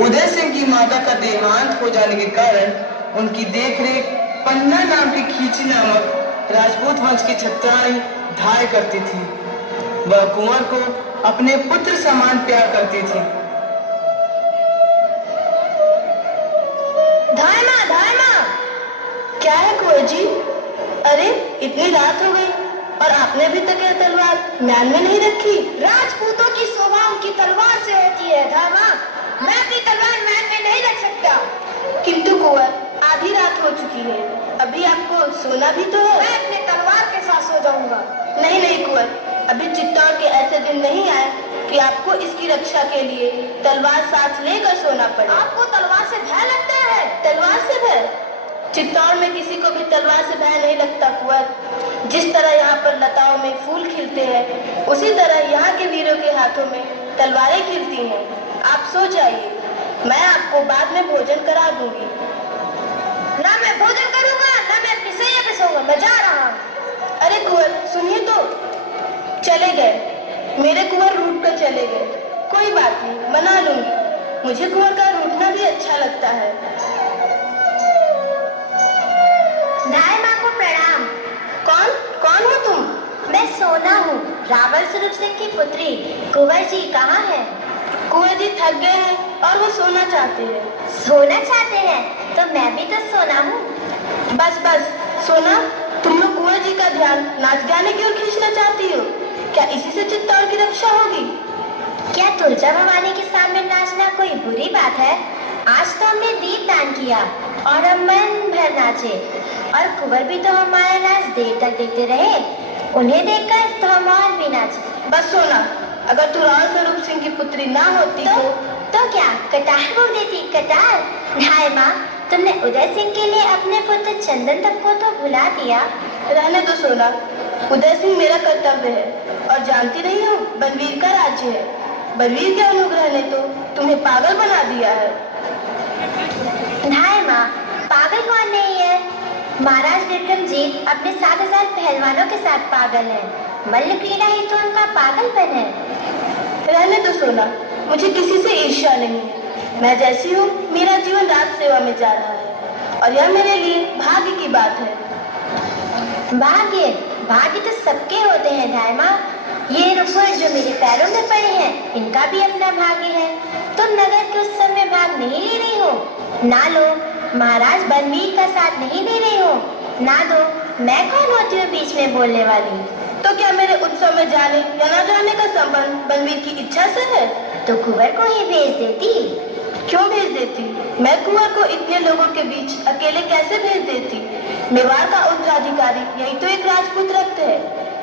उदय सिंह की माता का देहांत हो जाने के कारण उनकी देखरेख पन्ना नाम की खींची नामक राजपूत वंश की छत्राणी धाय करती थी। वह कुंवर को अपने पुत्र समान प्यार करती थी। धाय माँ, क्या है कुंवर जी? अरे इतनी रात हो गई और आपने अभी तक यह तलवार म्यान में नहीं रखी। राजपूतों की शोभा उनकी तलवार से होती है धाय माँ। मैं अपनी तलवार म्यान में नहीं रख सकता। किंतु कुंवर, आधी रात हो चुकी है, अभी आपको सोना भी तो है। मैं अपने तलवार के साथ सो जाऊंगा। नहीं कुंवर, अभी चित्तौड़ के ऐसे दिन नहीं आए कि आपको इसकी रक्षा के लिए तलवार साथ लेकर सोना पड़े। आपको तलवार से भय लगता है? तलवार से भय? चित्तौड़ में किसी को भी तलवार से भय नहीं लगता कुंवर। जिस तरह यहाँ पर लताओं में फूल खिलते हैं, उसी तरह यहाँ के वीरों के हाथों में तलवारें खिलती हैं। आप सो जाइए, मैं आपको बाद में भोजन करा दूंगी। ना मैं भोजन करूंगा, ना मैं अपनी सैया पे सोऊंगा, मैं जा रहा हूँ। अरे कुंवर सुनिए तो, चले गए। मेरे कुंवर रूठ कर चले गए। कोई बात नहीं, मना लूंगी। मुझे कुंवर का रूठना भी अच्छा लगता है। धाय माँ को प्रणाम। कौन हो तुम? मैं सोना हूँ, रावल स्वरूप सिंह की पुत्री। कुंवर जी कहाँ है? कुंवर जी थक गए हैं और वो सोना चाहते हैं। सोना चाहते हैं? तो मैं भी तो सोना हूँ। बस सोना, तुम लोग कुंवर जी का ध्यान नाच गाने की ओर खींचना चाहती हो क्या? इसी से चित्तौड़ की रक्षा होगी? क्या तुलजा भवानी के सामने नाचना कोई बुरी बात है? आज तो हमने दीप दान किया और हम मन भर नाचे, और कुंवर भी तो हमारा नाच देर तक देखते रहे। उन्हें देखकर तो हम और भी नाचे। बस सोना, अगर तू रावल स्वरूप सिंह की पुत्री ना होती तो क्या कटार बोल देती? कटार? धाय माँ, तुमने उदय सिंह के लिए अपने पुत्र चंदन तक को तो भुला दिया। रहने दो सोना, उदय सिंह मेरा कर्तव्य है, और जानती नहीं हो बनवीर का राज्य है। बनवीर के अनुग्रह ने तो तुम्हें पागल बना दिया है। धाय माँ, पागल कौन नहीं है? महाराज विक्रमजीत अपने 7000 पहलवानों के साथ पागल है। मल्ल क्रीड़ा ही तो उनका पागलपन है। रहने दो सोना, मुझे किसी से ईर्ष्या नहीं है। मैं जैसी हूँ, मेरा जीवन राज सेवा में जा रहा है, और यह मेरे लिए भाग्य की बात है। भाग्य तो सबके होते हैं धाय माँ। ये रुपये जो मेरे पैरों में पड़े हैं, इनका भी अपना भाग्य है। तुम नगर के उत्सव में भाग नहीं ले रही हो? ना लो। महाराज बनवीर का साथ नहीं दे रही हो? ना दो। मैं कौन होती हूँ बीच में बोलने वाली? तो क्या मेरे उत्सव में जाने या न जाने का संबंध बनवीर की इच्छा से है? तो कुंवर को ही भेज देती। क्यों भेज देती? मैं कुंवर को इतने लोगों के बीच अकेले कैसे भेज देती? मेवाड़ का उत्तराधिकारी यही तो एक राजपूत रक्त है।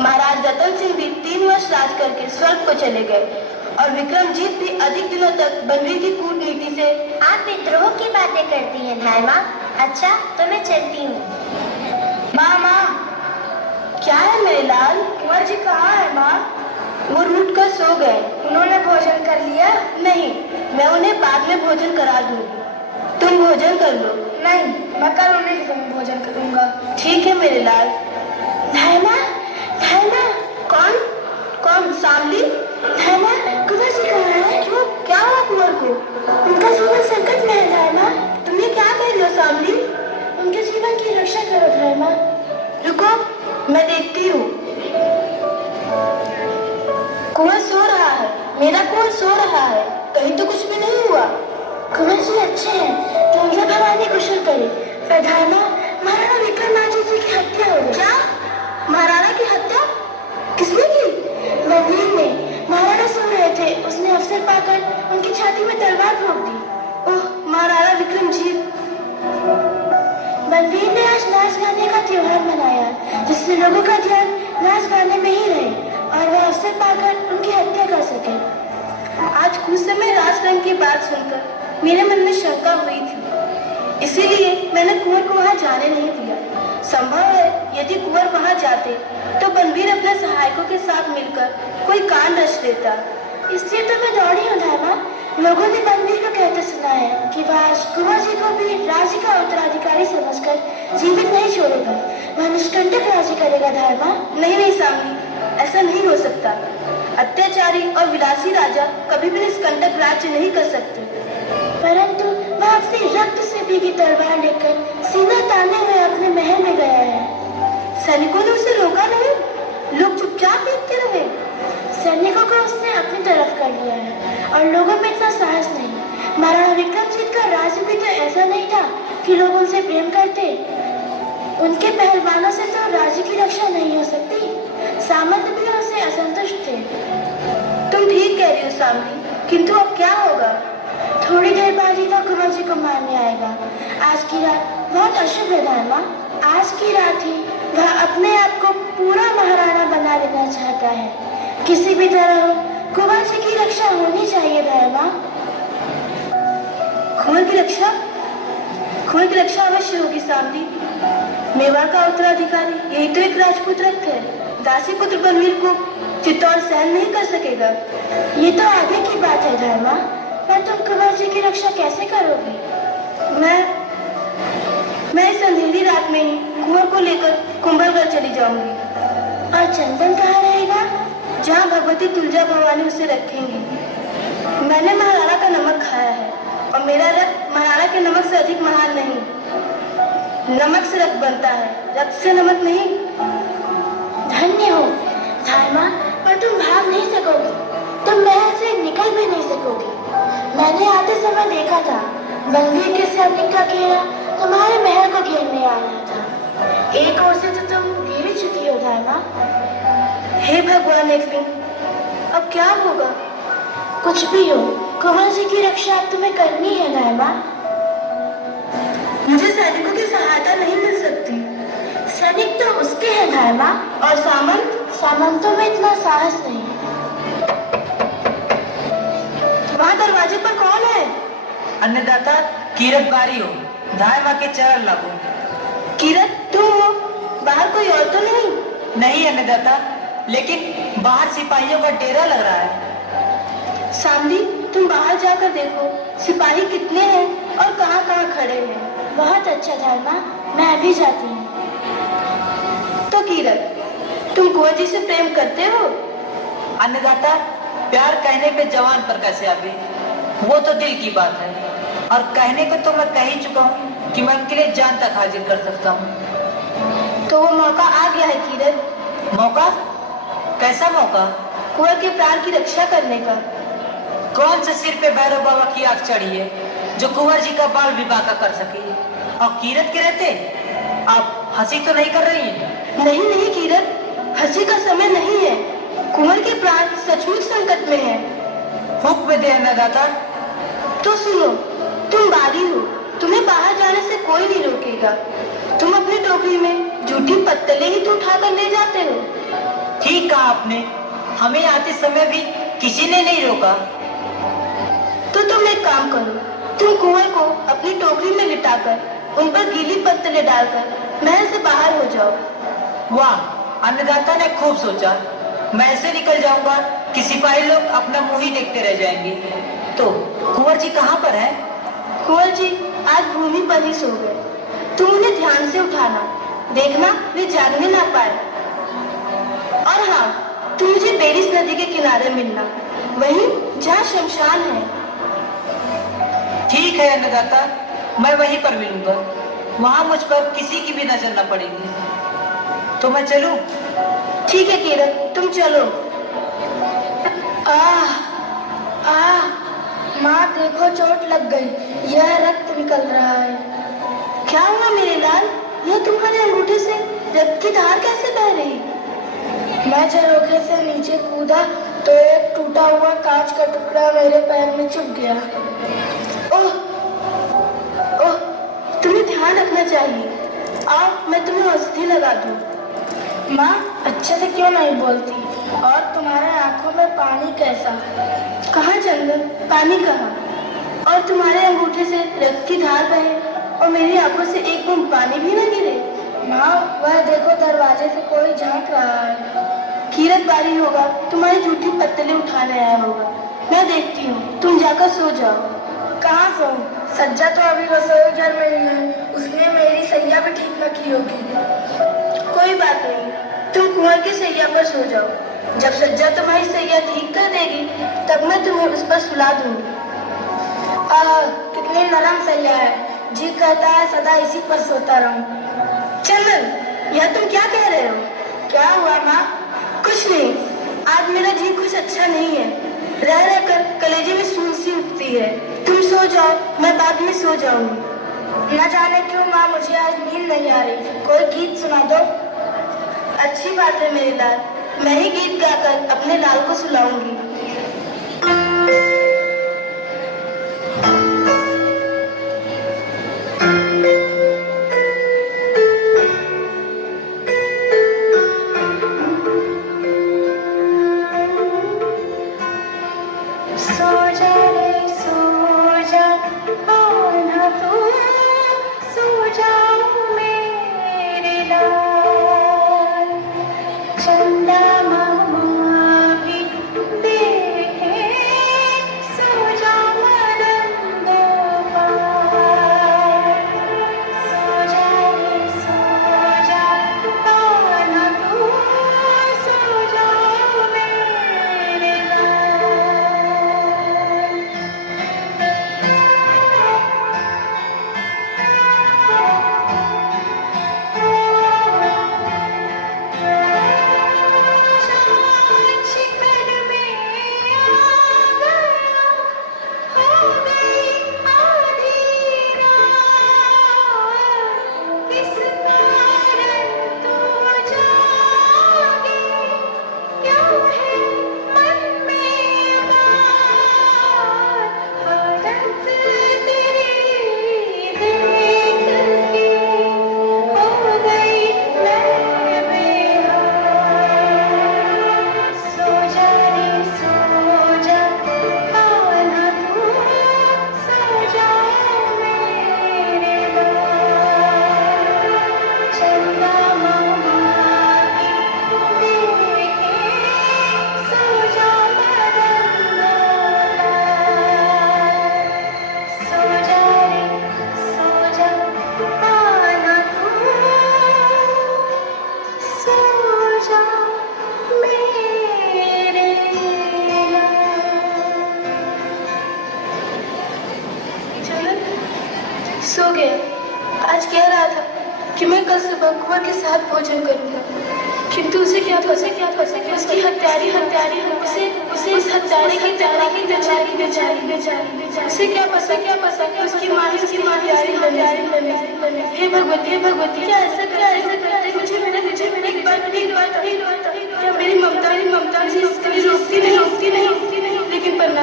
महाराज रतन सिंह भी 3 वर्ष राज करके स्वर्ग को चले गए, और विक्रमजीत भी अधिक दिनों तक बनवीर की कूटनीति से। आप विद्रोह की बातें करती हैं धाय माँ। अच्छा, तो मैं चलती हूँ। माँ, क्या है मेरे लाल? कुंवर जी कहाँ है माँ? वो रूठ कर सो गए। उन्होंने भोजन कर लिया? नहीं, मैं उन्हें बाद में भोजन करा दूंगी। तुम भोजन कर लो। नहीं, मैं कल उन्हें भोजन करूंगा। ठीक है मेरे लाल। धाय माँ, कौन? सामली? धाय माँ, कुंवर जी कहाँ है? क्यों, क्या हुआ कुंवर को? उनका जीवन संकट में है धाय माँ। तुम्हें क्या कह रही हो सामली? उनके जीवन की रक्षा करो धाय माँ। रुको, मैं देखती हूँ। कुंवर सो रहा है, मेरा कुंवर सो रहा है। कहीं तो कुछ भी नहीं हुआ। कुंवर जी अच्छे हैं, तुलजा भवानी कुशल करे। धाय माँ, महाराणा विक्रमादित्य जी की हत्या हो गई। क्या? महाराणा की हत्या? किसने की? बनवीर ने। महाराणा सो रहे थे, उसने अवसर पाकर उनकी छाती में तलवार ठोक दी। ओह, महाराणा विक्रमजीत। बनवीर ने आज नाच गाने का त्योहार मनाया, जिससे लोगों का ध्यान नाच गाने में ही रहे और वह अवसर पाकर उनकी हत्या कर सके। आज कुछ समय राजरंग की बात सुनकर मेरे मन में शंका हुई थी, इसीलिए मैंने कुंवर को वहां जाने नहीं दिया। संभव है यदि कुंवर वहां जाते तो बनवीर अपने सहायकों के साथ मिलकर कोई कांड रच देता। इसलिए तो मैं दौड़ी हूँ धाय माँ। लोगों ने बनवीर को कहते सुना है कि वह कुंवर जी को भी राज्य का उत्तराधिकारी समझकर जीवित नहीं छोड़ेगा, वह निष्कंटक राज्य करेगा धाय माँ। नहीं सामनी, ऐसा नहीं हो सकता। अत्याचारी और विलासी राजा कभी भी निष्कंटक राज्य नहीं कर सकते। अपनी रक्त से भीगी तलवार लेकर सीना ताने हुए अपने महल में गया है। सैनिकों ने उसे रोका नहीं, लोग चुपचाप देखते रहे। सैनिकों को उसने अपनी तरफ कर लिया है और लोगों में इतना साहस नहीं। महाराणा विक्रम सिंह का राज्य भी तो ऐसा नहीं था कि लोग उनसे प्रेम करते। उनके पहलवानों से तो राज्य की रक्षा नहीं हो सकती। सामंत भी उनसे असंतुष्ट थे। तुम ठीक कह रही हो सामनी, किंतु अब क्या होगा? थोड़ी देर बाद ही तो कुंवर जी को मारने आएगा। आज की रात बहुत अशुभ है धर्मा। आज की रात ही वह अपने आप को पूरा महाराणा बना लेना चाहता है। किसी भी तरह कुंवर जी की रक्षा होनी चाहिए धर्मा। कुंवर की रक्षा? कुंवर की रक्षा अवश्य होगी सामनी। मेवाड़ का उत्तराधिकारी यही तो एक राजपूत रक्त है। दासी पुत्र बलवीर को चित्तौड़ सहन नहीं कर सकेगा। ये तो आगे की बात है धर्मा, पर तुम कुंवर जी की रक्षा कैसे करोगे? मैं इस अंधेरी रात में ही कुंवर को लेकर कुंभलगढ़ चली जाऊंगी। और चंदन कहाँ रहेगा? जहाँ भगवती तुलजा भवानी उसे रखेंगी। मैंने महाराणा का नमक खाया है और मेरा रक्त महाराणा के नमक से अधिक महान नहीं। नमक से रक्त बनता है, रक्त से नमक नहीं। धन्य हो धर्मा, पर तुम भाग नहीं सकोगी। तुम महल से निकल भी नहीं सकोगी। मैंने आते समय देखा था, बलवीर के सैनिक का घेरा तुम्हारे महल को घेरने आ रहा था। एक ओर से तो तुम घेरी चुकी हो धर्मा। हे भगवान एकलिंग, अब क्या होगा? कुछ भी हो, कुंवर जी की रक्षा अब तुम्हें करनी है धर्मा। मुझे सैनिकों की सहायता नहीं मिल सकती। सैनिक तो उसके हैं धर्मा। और सामंत? सामंतों में इतना साहस नहीं। वहाँ दरवाजे पर कौन है? अन्नदाता कीरत बारी हो, धाय माँ के चरण लगो। कीरत तुम हो? बाहर कोई और तो नहीं? नहीं अन्नदाता, लेकिन बाहर सिपाहियों का डेरा लग रहा है। सामनी, तुम बाहर जाकर देखो सिपाही कितने हैं और कहाँ-कहाँ खड़े हैं। बहुत अच्छा धर्मा, मैं अभी जाती हूँ। तो कीरत, तुम कुंवर जी से प्रेम करते हो? अन्नदाता, प्यार कहने पे जवान पर कैसे आवे, वो तो दिल की बात है। और कहने को तो मैं कह ही चुका हूँ कि मैं उनके लिए जान तक हाजिर कर सकता हूँ। तो वो मौका आ गया है कीरत। मौका? कैसा मौका? कुंवर के प्राण की रक्षा करने का। कौन से सिर पे भैरव बाबा की आग चढ़ी है जो कुंवर जी का बाल विवाह का कर सके? और कीरत के रहते आप हंसी तो नहीं कर रही हैं? नहीं नहीं कीरत, हंसी का समय नहीं है। कुंवर के प्राण सचमुच संकट में हैं। हुक्म दे अन्नदाता। तो सुनो, तुम बारी हो, तुम्हें बाहर जाने से कोई नहीं रोकेगा। तुम अपनी टोकरी में झूठी पत्तलें ही तो उठाकर ले जाते हो। ठीक कहा आपने, हमें आते समय भी किसी ने नहीं रोका। तो तुम एक काम करो, तुम कुंवर को अपनी टोकरी में लिटाकर उन पर गीली पत्तलें डालकर महल से बाहर हो जाओ। वाह, अन्नदाता ने खूब सोचा। मैं ऐसे निकल जाऊंगा कि सिपाही लोग अपना मुंह ही देखते रह जाएंगे। तो कुंवर जी कहाँ पर है? कुंवर जी आज भूमि पर ही सो गए। तुम उन्हें ध्यान से उठाना, देखना वे जागने ना पाए। और हाँ, तुम मुझे बेरिस नदी के किनारे मिलना, वहीं जहाँ शमशान है। ठीक है अन्नदाता, मैं वहीं पर मिलूंगा। वहाँ मुझ पर किसी की भी नजर न पड़ेगी। तो मैं चलूं? ठीक है कीरत, तुम चलो। माँ देखो, चोट लग गई। यह रक्त निकल रहा है। क्या हुआ मेरे लाल? यह तुम्हारे अंगूठे से रक्त की धार कैसे बह रही? मैं झरोखे से नीचे कूदा तो एक टूटा हुआ कांच का टुकड़ा मेरे पैर में चुभ गया। ओह, ओह, तुम्हें ध्यान रखना चाहिए। आओ, मैं तुम्हें औषधि लगा दूं। माँ अच्छे से क्यों नहीं बोलती? और तुम्हारे आंखों में पानी कैसा? कहाँ चंदन, पानी कहाँ? और तुम्हारे अंगूठे से रक्त की धार बहे और मेरी आंखों से एक बूंद पानी भी न गिरे। माँ वह देखो, दरवाजे से कोई झांक रहा है। कीरत बारी होगा, तुम्हारी झूठी पत्तलें उठाने आया होगा। मैं देखती हूँ, तुम जाकर सो जाओ। कहाँ सोऊं? सज्जा तो अभी रसोई घर में ही है। उसने मेरी सैया भी ठीक न की होगी। कोई बात नहीं, तुम कुंवर की सैया पर सो जाओ। जब सज्जा तुम्हारी सैया ठीक कर देगी, तब मैं तुम्हें उस पर सुला दूंगी। आह, कितनी नरम सैया है। जी कहता है सदा इसी पर सोता रहूं। चंदन, यह तुम क्या कह रहे हो? क्या हुआ माँ? कुछ नहीं, आज मेरा जी कुछ अच्छा नहीं है। रह रह कर कलेजे में सूल सी उठती है। तुम सो जाओ, मैं बाद में सो जाऊंगी। न जाने क्यों माँ, मुझे आज नींद नहीं आ रही। कोई गीत सुना दो। अच्छी बात है मेरे लाल, मैं ही गीत गाकर अपने लाल को सुलाऊंगी। सो गया। आज कह रहा था कि मैं कल सुबह कुंवर के साथ भोजन करूंगा, किंतु उसे क्या था उसकी हत्यारी उस हत्यारे की बेचारी उसे क्या पता उसकी माँ हत्यारी। हे भगवती, क्या ऐसा करते मुझे मेरे एक बार क्या मेरी ममता मुझे इसके लिए रोकती नहीं, लेकिन पन्ना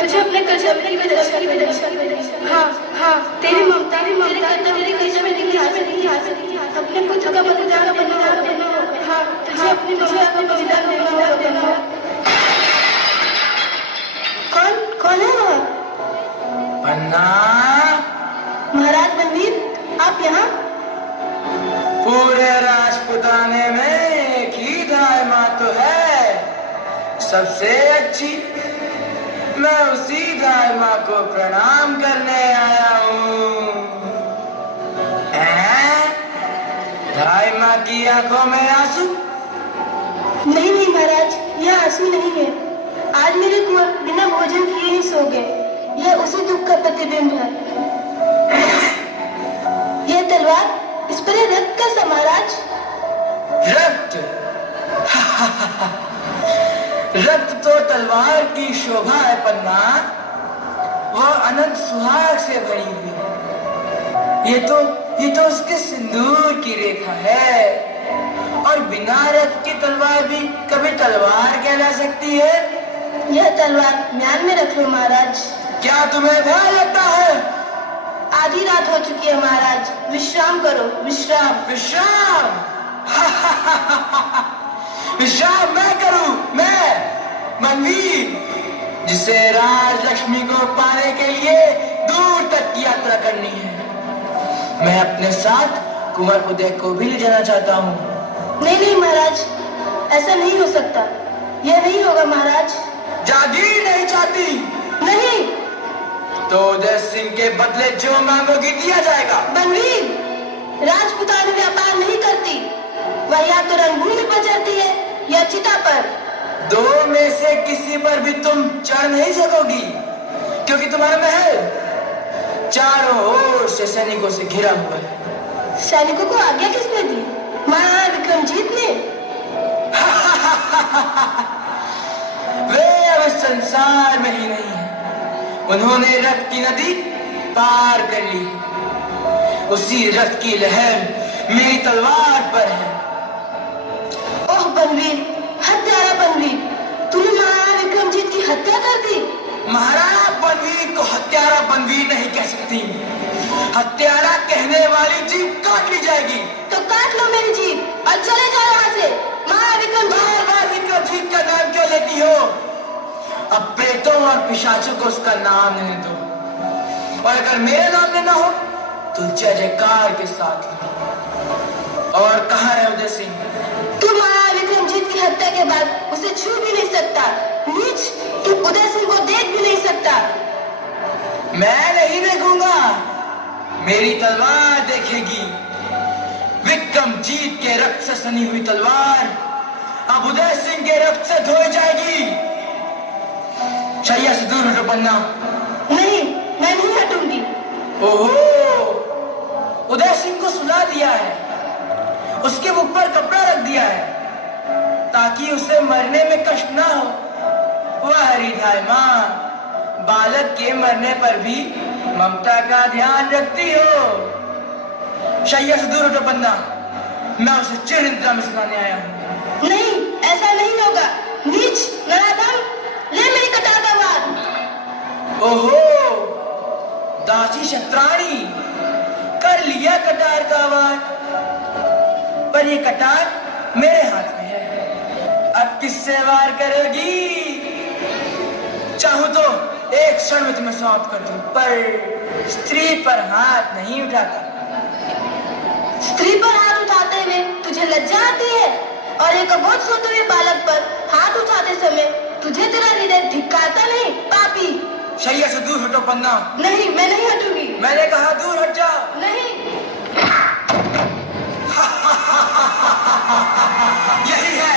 तुझे अपने कर्तव्य की रक्षा करें। हाँ, तेरी ममता तेरे कर्तव्य में नहीं आ सकती। अपने पुत्र का बलिदान देना होगा। हाँ, तुझे अपनी ममता का बलिदान देना होगा। कौन है वह? पन्ना। महाराज बलवीर, आप यहाँ? पूरे राजपुताने में एक ही दाई माँ तो है, सबसे अच्छी। मैं उसी दाई माँ को प्रणाम करने आया हूँ। दाई माँ की आंखों में आंसू? नहीं महाराज, यह आंसू नहीं है। आज मेरे कुंवर बिना भोजन किए ही सो गए। यह उसी दुख का प्रतिबिंब है। यह तलवार, इस पर यह रक्त कैसा महाराज? रक्त? रक्त तो तलवार की शोभा है पन्ना, वह अनंत सुहाग से भरी हुई है। ये तो उसके सिंदूर की रेखा है। और बिना रक्त की तलवार भी कभी तलवार कहला सकती है? यह तलवार म्यान में रख लो महाराज। क्या तुम्हें भय लगता है? आधी रात हो चुकी है महाराज, विश्राम करो। विश्राम? विश्राम मैं करूं? मैं मनवीर, जिसे राज लक्ष्मी को पाने के लिए दूर तक की यात्रा करनी है। मैं अपने साथ कुंवर उदय को भी ले जाना चाहता हूँ। नहीं महाराज, ऐसा नहीं हो सकता। यह नहीं होगा महाराज। जागीर नहीं चाहती? नहीं। तो उदय सिंह के बदले जो मांगोगी दिया जाएगा। बनवीर, राजपुतान व्यापार नहीं करती। वह या तो रणभूमि पर चढ़ती है या चिता पर। दो में से किसी पर भी तुम चढ़ नहीं सकोगी, क्योंकि तुम्हारा महल चारों ओर से सैनिकों से घिरा हुआ है। सैनिकों को आज्ञा किसने दी? महाविक्रमजीत ने। वे अब इस संसार में ही नहीं है। उन्होंने रक्त की नदी पार कर ली। उसी रक्त की लहर मेरी तलवार पर है। ओह बनवीर, हत्यारा बनवीर, तूने महाविक्रमजीत की हत्या कर दी। महाराणा बनवीर को हत्यारा बनवीर नहीं कह सकती। हत्यारा कहने वाली जीभ काट ली जाएगी। तो काट लो मेरी जीभ और चले जाओ यहाँ से। विक्रमजीत का नाम क्यों लेती हो? अब प्रेतों और पिशाचों को उसका नाम लेने दो, और अगर मेरा नाम लेना हो तो जय जयकार के साथ लो। और कहाँ है उदय सिंह? तू महाविक्रमजीत की हत्या के बाद उसे छू भी नहीं सकता। नीच, तू उदय सिंह को देख भी नहीं सकता। मैं नहीं देखूंगा, मेरी तलवार देखेगी। विक्रमजीत के रक्त से सनी हुई तलवार अब उदय सिंह के रक्त से धोई जाएगी। शैया से दूर हटो पन्ना। नहीं, मैं नहीं हटूंगी। ओहो, उदय सिंह को सुला दिया है, उसके मुख पर कपड़ा रख दिया है ताकि उसे मरने में कष्ट ना हो। वह हरिधाय माँ बालक के मरने पर भी ममता का ध्यान रखती हो। शैया से दूर हटो पन्ना, मैं उसे चिर निद्रा में सुलाने आया हूँ। नहीं, ऐसा नहीं होगा। नीच, नराधम, ले मेरी कटार का वार। ओहो, दासी शत्राणी, कर लिया कटार का वार, पर ये कटार मेरे हाथ में है। अब किससे वार करोगी? चाहूं तो एक क्षण में तुम्हें समाप्त कर दूं, पर स्त्री पर हाथ नहीं उठाता। स्त्री पर हाथ उठाते हुए तुझे लज्जा आती है, और एक अबोध सोते हुए बालक पर हाथ उठाते समय तुझे तेरा हृदय धिक्कारता नहीं? पापी। शैया से दूर हटो पन्ना। नहीं, मैं नहीं हटूंगी। मैंने कहा दूर हट जाओ। नहीं। यही है